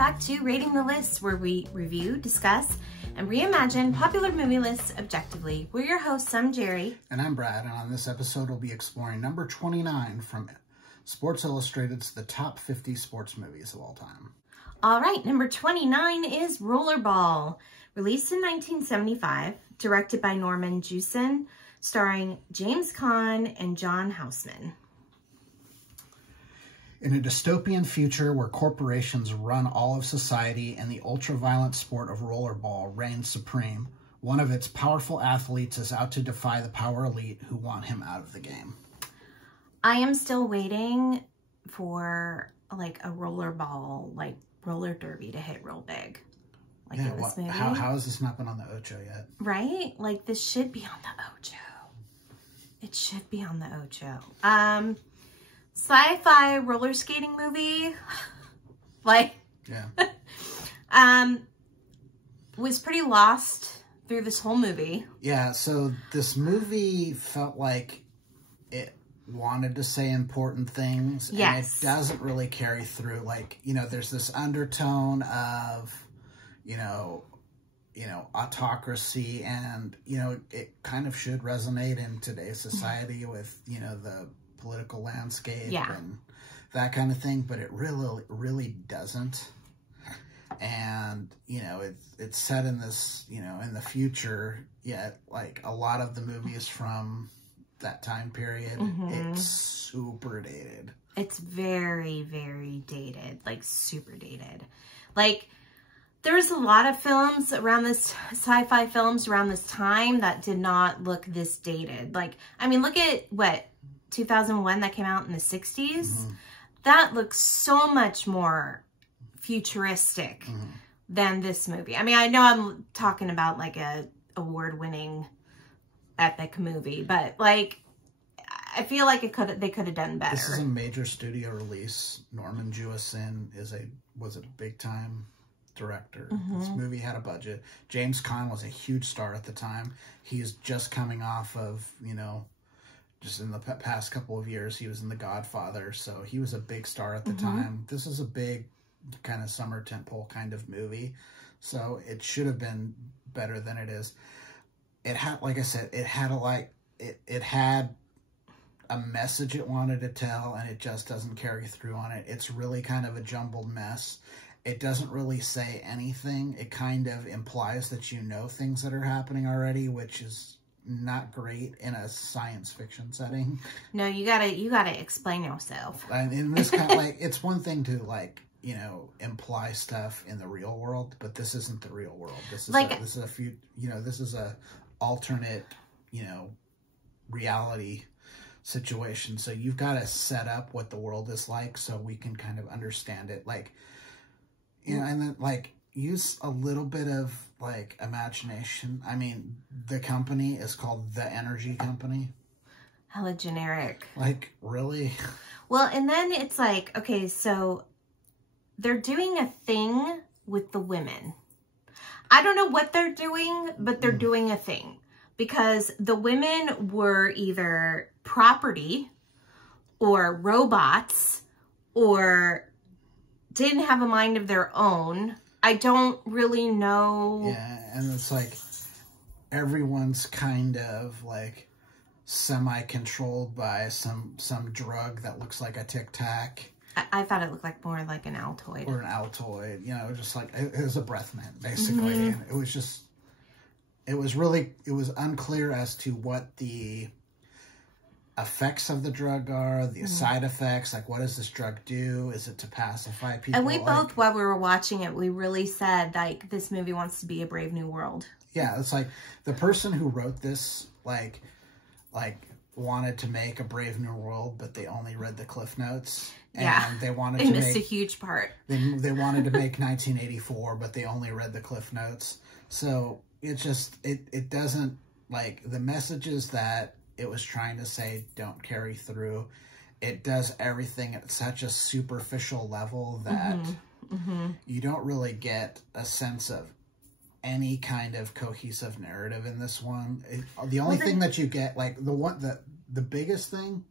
back to Rating the Lists, where we review, discuss, and reimagine popular movie lists objectively. We're your hosts. I'm Jerry. And I'm Brad, and on this episode we'll be exploring number 29 from Sports Illustrated's The Top 50 Sports Movies of All Time. All right, number 29 is Rollerball. Released in 1975, directed by Norman Jewison, starring James Caan and John Houseman. In a dystopian future where corporations run all of society and the ultra-violent sport of rollerball reigns supreme, one of its powerful athletes is out to defy the power elite who want him out of the game. I am still waiting for like a rollerball, like roller derby to hit real big. Like yeah, in this movie. How has this not been on the Ocho yet? Right? Like this should be on the Ocho. It should be on the Ocho. Sci-fi roller skating movie, like, yeah, was pretty lost through this whole movie. Yeah, so this movie felt like it wanted to say important things, yes, and it doesn't really carry through. Like, you know, there's this undertone of, you know, autocracy, and, you know, it kind of should resonate in today's society with, you know, the political landscape and that kind of thing, but it really doesn't. And, you know, it's set in this, you know, in the future, yet like a lot of the movies from that time period, it's super dated. It's very, very dated, like super dated. Like, there's a lot of films around this, sci-fi films around this time that did not look this dated. Like, I mean, look at what 2001 that came out in the 60s. That looks so much more futuristic than this movie. I mean, I know I'm talking about like a award-winning epic movie, but like I feel like they could have done better. This is a major studio release. Norman Jewison was a big time director. This movie had a budget. James Caan was a huge star at the time. He's just coming off of, you know, just in the past couple of years, he was in The Godfather, so he was a big star at the time. This is a big kind of summer tentpole kind of movie, so it should have been better than it is. It had, like I said, it had it had a message it wanted to tell, and it just doesn't carry through on it. It's really kind of a jumbled mess. It doesn't really say anything. It kind of implies that you know things that are happening already, which is not great in a science fiction setting. No, you gotta explain yourself. And in this kind of, like, it's one thing to, like, you know, imply stuff in the real world, but this isn't the real world. This is like this is a alternate, you know, reality situation. So you've got to set up what the world is like so we can kind of understand it. Like, you know, and then like use a little bit of like imagination. I mean, the company is called The Energy Company. Hella generic. Like, really? Well, and then it's like, okay, so they're doing a thing with the women. I don't know what they're doing, but they're doing a thing. Because the women were either property or robots or didn't have a mind of their own. I don't really know. Yeah, and it's like everyone's kind of like semi-controlled by some drug that looks like a Tic Tac. I thought it looked like more like an Altoid. Or an Altoid, you know, just like it was a breath mint, basically. And it was just, it was unclear as to what the effects of the drug are, the side effects, like what does this drug do? Is it to pacify people? And we both, while we were watching it, we really said, like, this movie wants to be a Brave New World. Yeah, it's like the person who wrote this, like wanted to make a Brave New World, but they only read the Cliff Notes. And they wanted to missed a huge part. They wanted to make 1984, but they only read the Cliff Notes. So it's just, it doesn't, like, the messages that it was trying to say don't carry through. It does everything at such a superficial level that you don't really get a sense of any kind of cohesive narrative in this one. The only thing that you get, like the biggest thing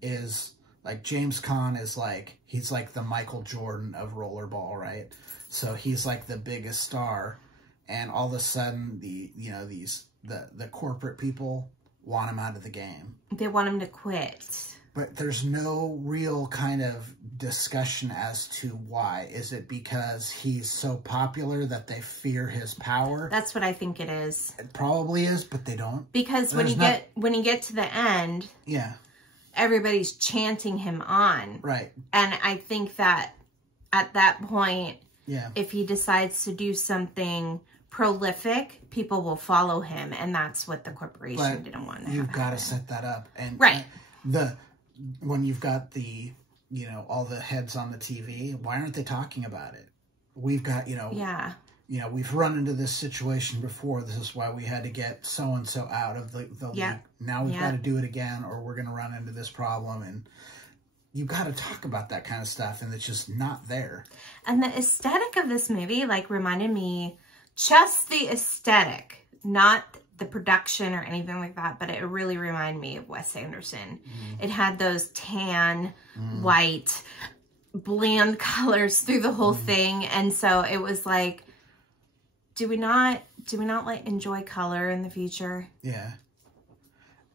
is Like James Caan is like, he's like the Michael Jordan of Rollerball, right? So he's like the biggest star, and all of a sudden the corporate people want him out of the game. They want him to quit. But there's no real kind of discussion as to why. Is it because he's so popular that they fear his power? That's what I think it is. It probably is, but they don't. Because when you get to the end, yeah, everybody's chanting him on. Right. And I think that at that point, yeah, if he decides to do something prolific, people will follow him, and that's what the corporation didn't want to have. You've got to set that up. And right. When you've got the, all the heads on the TV, why aren't they talking about it? We've got, yeah. We've run into this situation before. This is why we had to get so-and-so out of the league. Now we've got to do it again, or we're going to run into this problem. And you've got to talk about that kind of stuff, and it's just not there. And the aesthetic of this movie, reminded me, just the aesthetic, not the production or anything like that, but it really reminded me of Wes Anderson. It had those tan, white, bland colors through the whole thing, and so it was like, do we not enjoy color in the future? Yeah.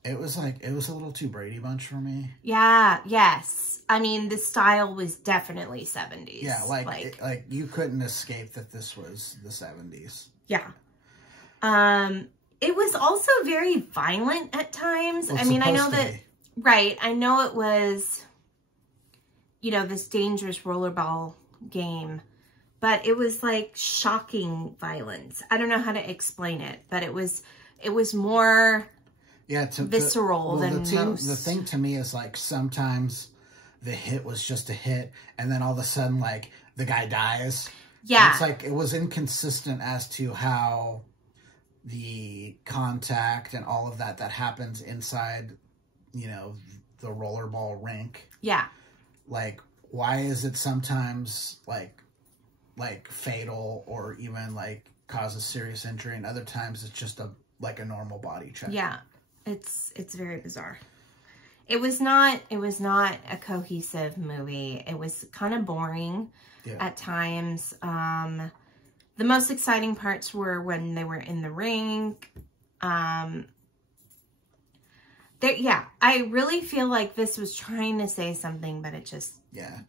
It was a little too Brady Bunch for me. Yeah, yes. I mean, the style was definitely 70s. Yeah, like you couldn't escape that this was the 70s. Yeah. It was also very violent at times. Well, I mean, I know that, right, I know it was, this dangerous rollerball game, but it was like shocking violence. I don't know how to explain it, but it was more visceral than most. The thing to me is like sometimes the hit was just a hit, and then all of a sudden like the guy dies. Yeah. And it's like it was inconsistent as to how the contact and all of that happens inside, the rollerball rink. Yeah. Like, why is it sometimes like fatal or even like causes serious injury, and other times it's just a normal body check? Yeah. It's very bizarre. It was not a cohesive movie. It was kind of boring at times. The most exciting parts were when they were in the rink. I really feel like this was trying to say something, but it just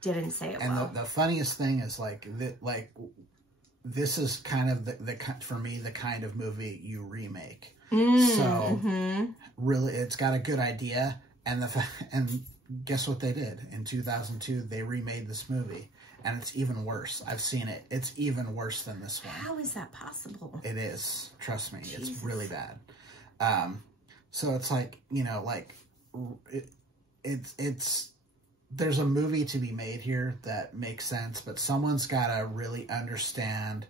didn't say it well. And the funniest thing is this is kind of for me the kind of movie you remake. So really, it's got a good idea, and guess what they did in 2002? They remade this movie. And it's even worse. I've seen it. It's even worse than this one. How is that possible? It is. Trust me. Jesus. It's really bad. So it's like, there's a movie to be made here that makes sense, but someone's got to really understand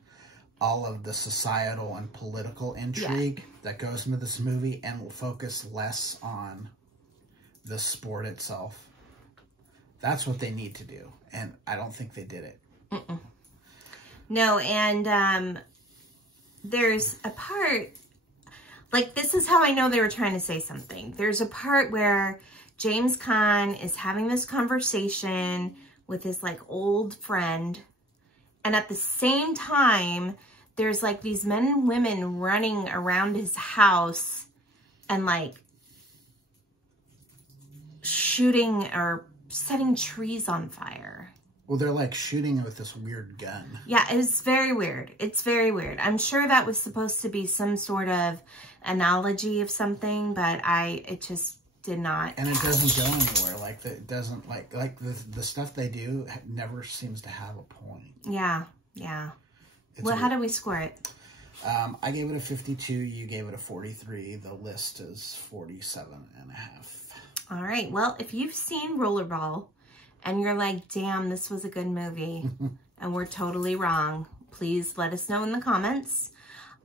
all of the societal and political intrigue that goes into this movie, and will focus less on the sport itself. That's what they need to do, and I don't think they did it. No, and there's a part, this is how I know they were trying to say something. There's a part where James Caan is having this conversation with his, old friend, and at the same time, there's, these men and women running around his house and, shooting or setting trees on fire. Well, they're shooting with this weird gun. Yeah, it's very weird. It's very weird. I'm sure that was supposed to be some sort of analogy of something, but it just did not. And it doesn't go anywhere. It doesn't the stuff they do never seems to have a point. Yeah, yeah. Well, how do we score it? I gave it a 52. You gave it a 43. The list is 47.5. All right. Well, if you've seen Rollerball and you're like, damn, this was a good movie, and we're totally wrong, please let us know in the comments.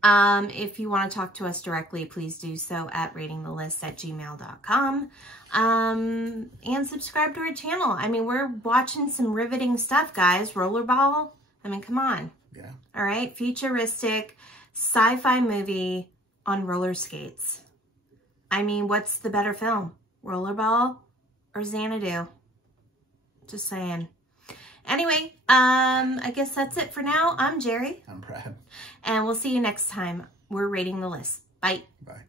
If you want to talk to us directly, please do so at ratingthelist@gmail.com. And subscribe to our channel. I mean, we're watching some riveting stuff, guys. Rollerball. I mean, come on. Yeah. All right. Futuristic sci-fi movie on roller skates. I mean, what's the better film? Rollerball or Xanadu? Just saying. Anyway, I guess that's it for now. I'm Jerry. I'm Brad. And we'll see you next time. We're rating the list. Bye. Bye.